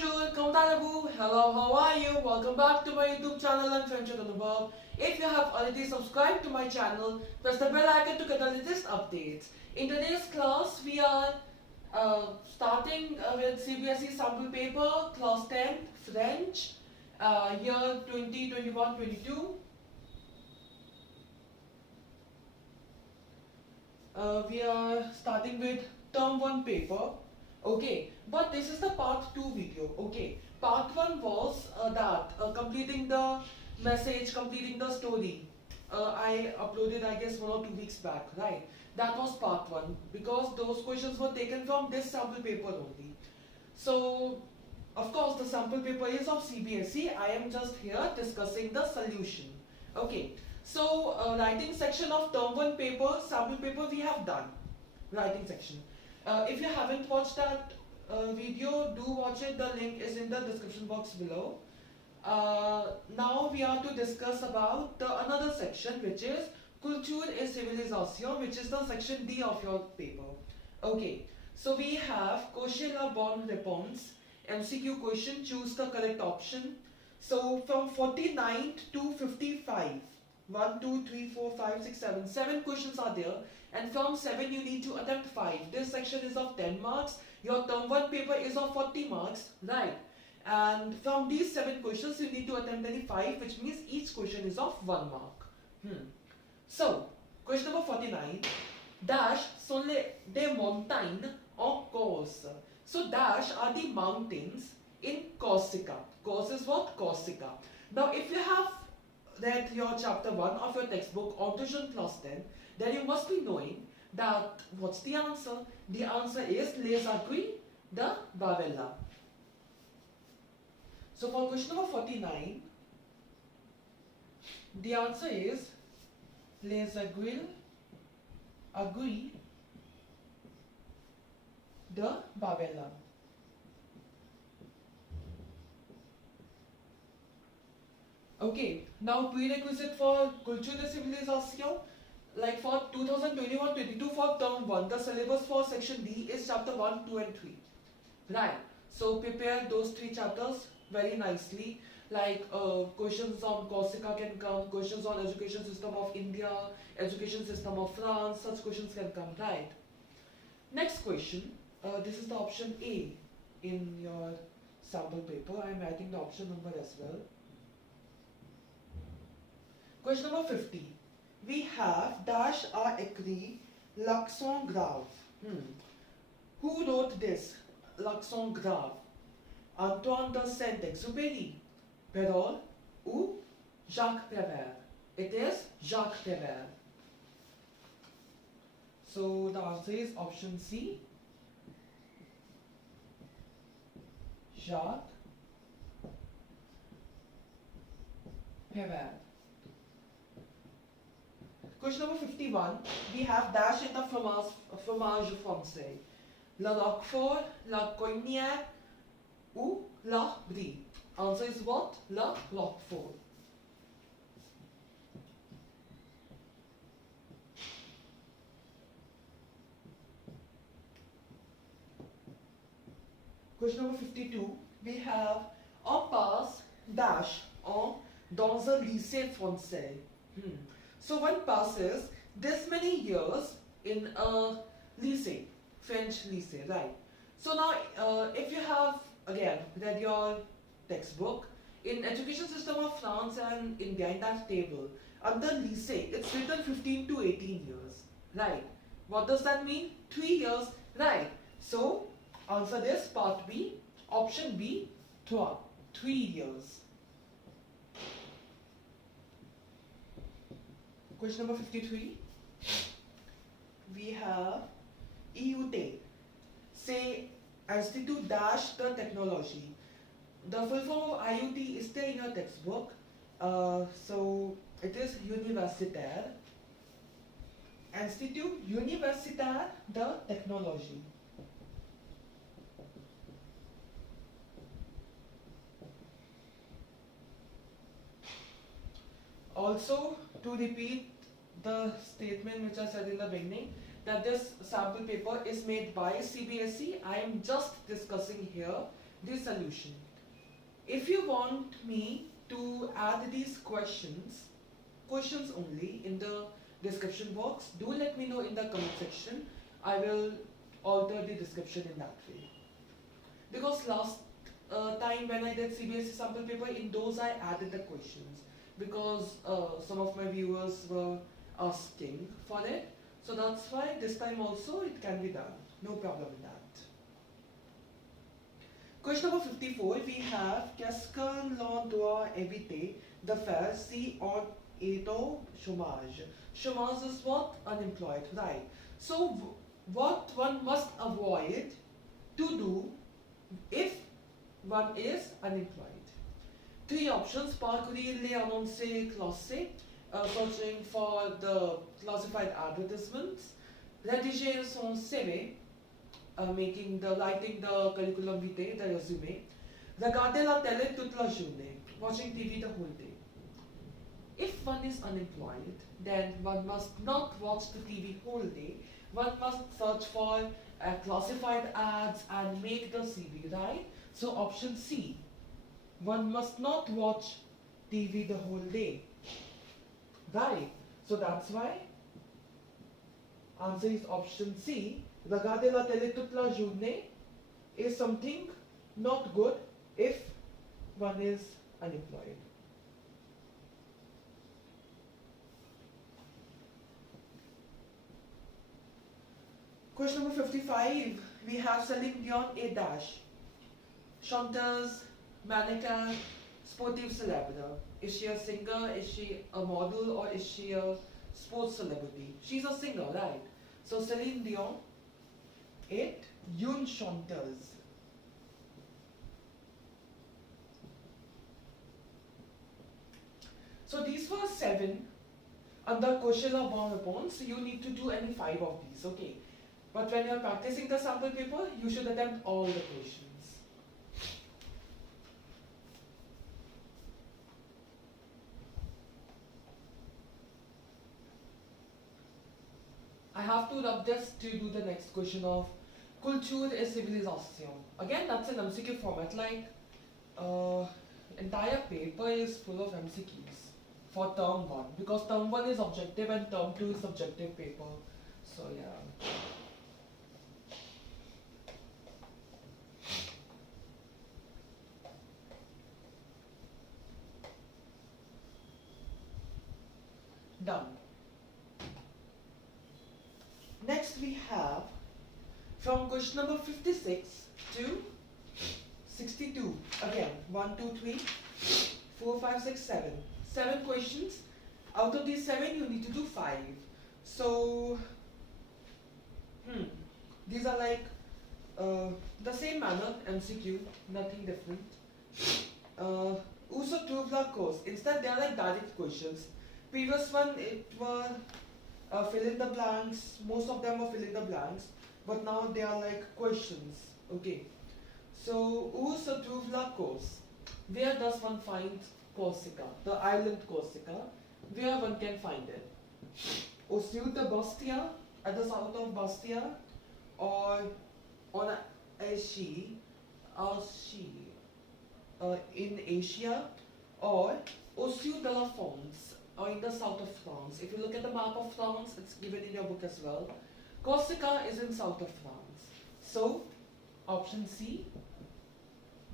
Bonjour, comment allez-vous? Hello, how are you? Welcome back to my YouTube channel and Friendship Anubhav. If you have already subscribed to my channel, press the bell icon to get the latest updates. In today's class, we are starting with CBSE sample paper, class 10, French, year 2021-22. We are starting with term 1 paper. Okay, but this is the part 2 video. Okay, part 1 was completing the message, completing the story. I uploaded, I guess, 1 or 2 weeks back, right? That was part 1 because those questions were taken from this sample paper only. So, of course, the sample paper is of CBSE. I am just here discussing the solution. Okay, so writing section of term 1 paper, sample paper we have done. Writing section. If you haven't watched that video, do watch it. The link is in the description box below. Now we are to discuss about another section, which is Culture et Civilisation, which is the section D of your paper. Okay, so we have cocher la bonne réponse, MCQ question, choose the correct option. So from 49 to 55, 1, 2, 3, 4, 5, 6, 7, 7 questions are there. And from 7 you need to attempt 5. This section is of 10 marks. Your term 1 paper is of 40 marks, right? And from these 7 questions you need to attempt any 5, which means each question is of 1 mark. So, question number 49. Dash sont des montagnes en Corse. So dash are the mountains in Corsica. Corse is what? Corsica. Now if you have read your chapter 1 of your textbook Introduction class 10, then you must be knowing that what's the answer? The answer is Les Aiguilles de Bavella. So for question number 49, the answer is Les Aiguilles de Bavella. Okay, now prerequisite for Culture de Civilisation, like for 2021-22 for term 1, the syllabus for section D is chapter 1, 2 and 3. Right, so prepare those 3 chapters very nicely, like questions on Corsica can come, questions on education system of India, education system of France, such questions can come, right? Next question, this is the option A in your sample paper. I am writing the option number as well. Question number 50. We have dash a écrit l'accent grave. Who wrote this? L'accent grave. Antoine de Saint-Exupéry, Perrault ou Jacques Prévert? It is Jacques Prévert. So the answer is option C. Jacques Prévert. Question number 51, we have dash in the fromage français. La Roquefort, la Cognac ou la Brie? Answer is what? La Roquefort. Question number 52, we have on passe dash dans un lycée français. So one passes this many years in a lycée, French lycée, right? So now if you have again read your textbook, in education system of France and India, in that table, under lycée, it's written 15 to 18 years, right? What does that mean? 3 years, right? So answer this part B, option B, 3 years. Question number 53. We have IUT. Say Institute dash the technology. The full form of IUT is there in your textbook. So it is Universitaire. Institut Universitaire de Technologie. Also, to repeat the statement which I said in the beginning, that this sample paper is made by CBSE. I am just discussing here the solution. If you want me to add these questions only in the description box, do let me know in the comment section. I will alter the description in that way. Because last time when I did CBSE sample paper, in those I added the questions because some of my viewers were asking for it. So that's why this time also it can be done. No problem in that. Question number 54, we have qu'est-ce que l'on doit éviter de faire si on est au chômage? Chômage is what? Unemployed, right? So what one must avoid to do if one is unemployed? Three options: parcourir les annoncés classés, searching for the classified advertisements, rédiger son CV, writing the curriculum vitae, the resume, regarder la télé toute la journée, watching TV the whole day. If one is unemployed, then one must not watch the TV whole day. One must search for classified ads and make the CV, right? So option C, one must not watch TV the whole day, right? So that's why answer is option C. Regarder la télé toute la journée is something not good if one is unemployed. Question number 55, we have Celine Dion a dash. Chanteuse, mannequin, sportive celebrity. Is she a singer, is she a model, or is she a sports celebrity? She's a singer, right? So Celine Dion, it, une chanteuse. So these were 7 under question or bon réponse. You need to do any 5 of these, okay? But when you are practicing the sample paper, you should attempt all the questions. I have to rub this to do the next question of culture et civilisation. Again, that's an MCQ format. Like, entire paper is full of MCQs for term 1 because term 1 is objective and term 2 is subjective paper. So yeah. Done. Next we have from question number 56 to 62. Again, 1, 2, 3, 4, 5, 6, 7. 7 questions. Out of these 7, you need to do 5. So, these are like the same manner, MCQ, nothing different. Où se trouve la cause? Instead, they are like direct questions. Previous one, it were fill in the blanks. Most of them were fill in the blanks, but now they are like questions. Okay. So, où se trouve la cause? Where does one find Corsica, the island Corsica? Where one can find it? Au sud de Bastia, at the south of Bastia, or on Asia, in Asia, or au sud de la France, or in the south of France. If you look at the map of France, it's given in your book as well. Corsica is in south of France. So, option C,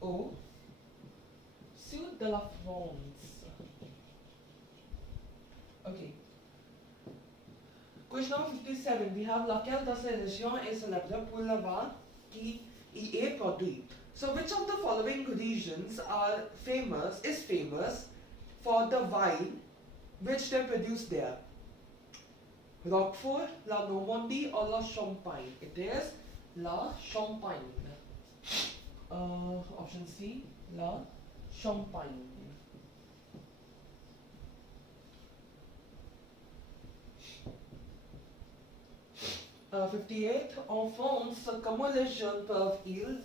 au sud de la France. Okay. Question number 57. We have laquelle de ces régions est célèbre pour le vin qui y est produit. So, which of the following regions is famous for the wine which they produce there? Roquefort, La Normandie, or La Champagne? It is La Champagne. Option C, La Champagne. Uh, 58. En France, comment les jeunes peuvent-ils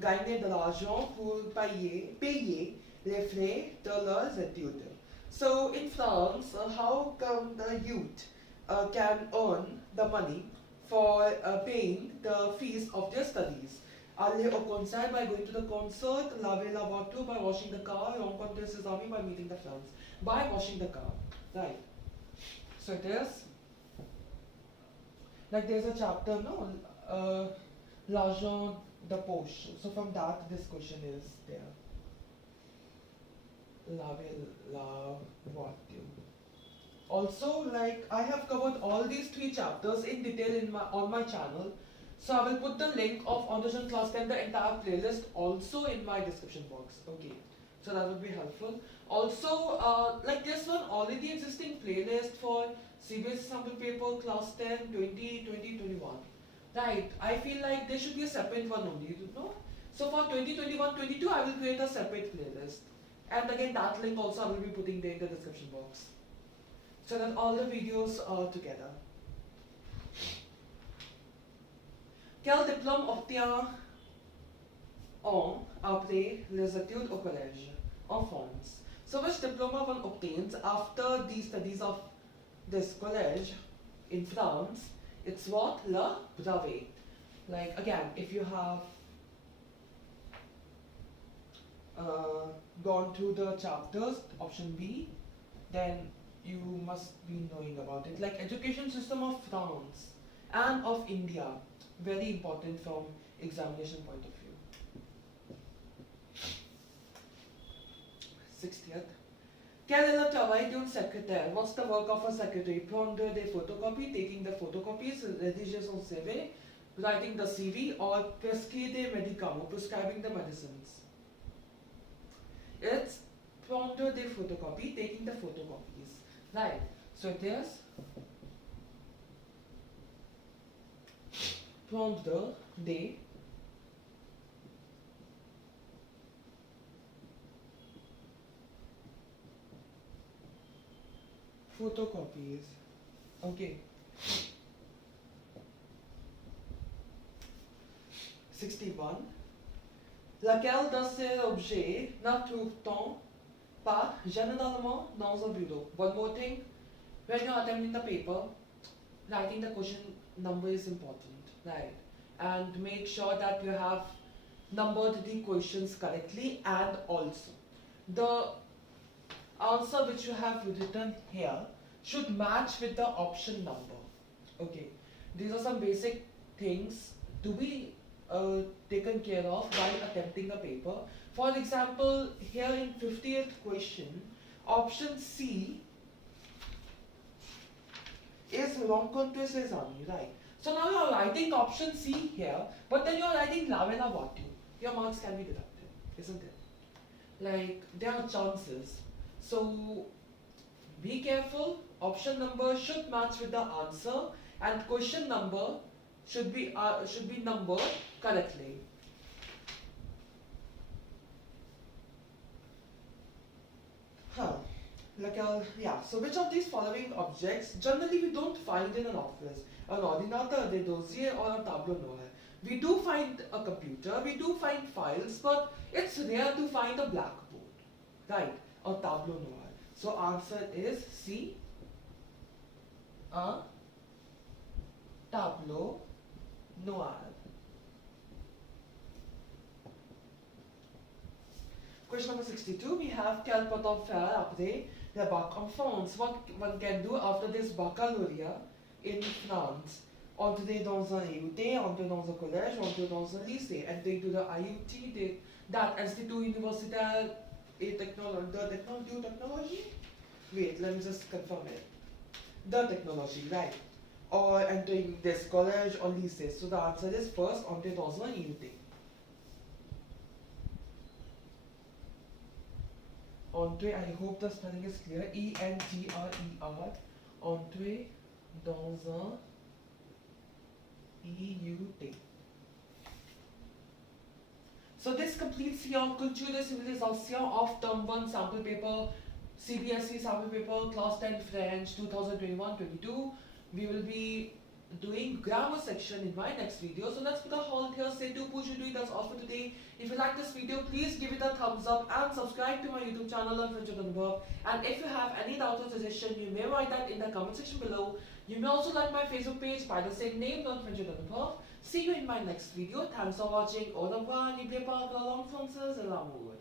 gagner de l'argent pour payer les frais de leurs études? So in France, how come the youth can earn the money for paying the fees of their studies? Aller au concert by going to the concert. Laver la voiture by washing the car. Rencontrer ses amis by meeting the friends. By washing the car. Right. So it is. Like there's a chapter, no? L'argent de poche. So from that, this question is there. Laver la voiture. Also, like I have covered all these 3 chapters in detail on my channel. So I will put the link of Audition Class 10, the entire playlist, also in my description box. Okay, so that would be helpful. Also, like this one already existing playlist for CBSE sample paper class 10, 20, 20, 21. Right, I feel like there should be a separate one only, you know. So for 2021, 22, I will create a separate playlist. And again, that link also I will be putting there in the description box. So that all the videos are together. Quel diplôme obtient on après les études au collège en France? So which diploma one obtains after the studies of this college in France? It's what? Le brevet. Like again, if you have gone through the chapters, option B, then you must be knowing about it. Like education system of France and of India. Very important from examination point of view. 60th. Quel est le travail d'un secrétaire? What's the work of a secretary? Prendre des photocopies, taking the photocopies, rédiger son CV, writing the CV, or prescrire des médicaments, prescribing the medicines. It's prendre des photocopies, taking the photocopies. Right. So it is prendre des photocopies. Okay. 61. Laquelle de ces objets ne trouve-t-on pas généralement dans un bureau? One more thing. When you're attempting the paper, writing the question number is important. Right, and make sure that you have numbered the questions correctly, and also the answer which you have written here should match with the option number. Okay, these are some basic things to be taken care of while attempting a paper. For example, here in 50th question, option C is rencontrer ses amis, right? So now you are writing option C here, but then you are writing laver la voiture. Your marks can be deducted, isn't it? Like, there are chances. So, be careful. Option number should match with the answer, and question number should be numbered correctly. Yeah, so which of these following objects generally we don't find in an office? An ordinateur, des dossiers, or a tableau noir. We do find a computer, we do find files, but it's rare to find a blackboard, right? A tableau noir. So answer is C, a tableau noir. Question number 62, we have quel peut-on faire après le bac en France? What one can do after this baccalauréat in France? Entrer dans un IUT, entrer dans un collège, entrer dans un lycée, entrer to the IUT, that Institut Universitaire et Technologie? Wait, let me just confirm it. The technology, right? Or entering this college or lycée. So the answer is first, entrer dans un IUT. Entrer, I hope the spelling is clear. E-N-T-R-E-R. Entrer dans un IUT. So this completes your Culture et Civilisation of Term 1 sample paper, CBSE sample paper, class 10 French 2021-22. We will be doing grammar section in my next video. So let's put a halt here. Say to push it. That's all for today. If you like this video, please give it a thumbs up and subscribe to my YouTube channel on French Anubhav. And if you have any doubt or suggestion, you may write that in the comment section below. You may also like my Facebook page by the same name, French Anubhav. See you in my next video. Thanks for watching. Au revoir, n'oubliez pas que l'enfance est l'amour.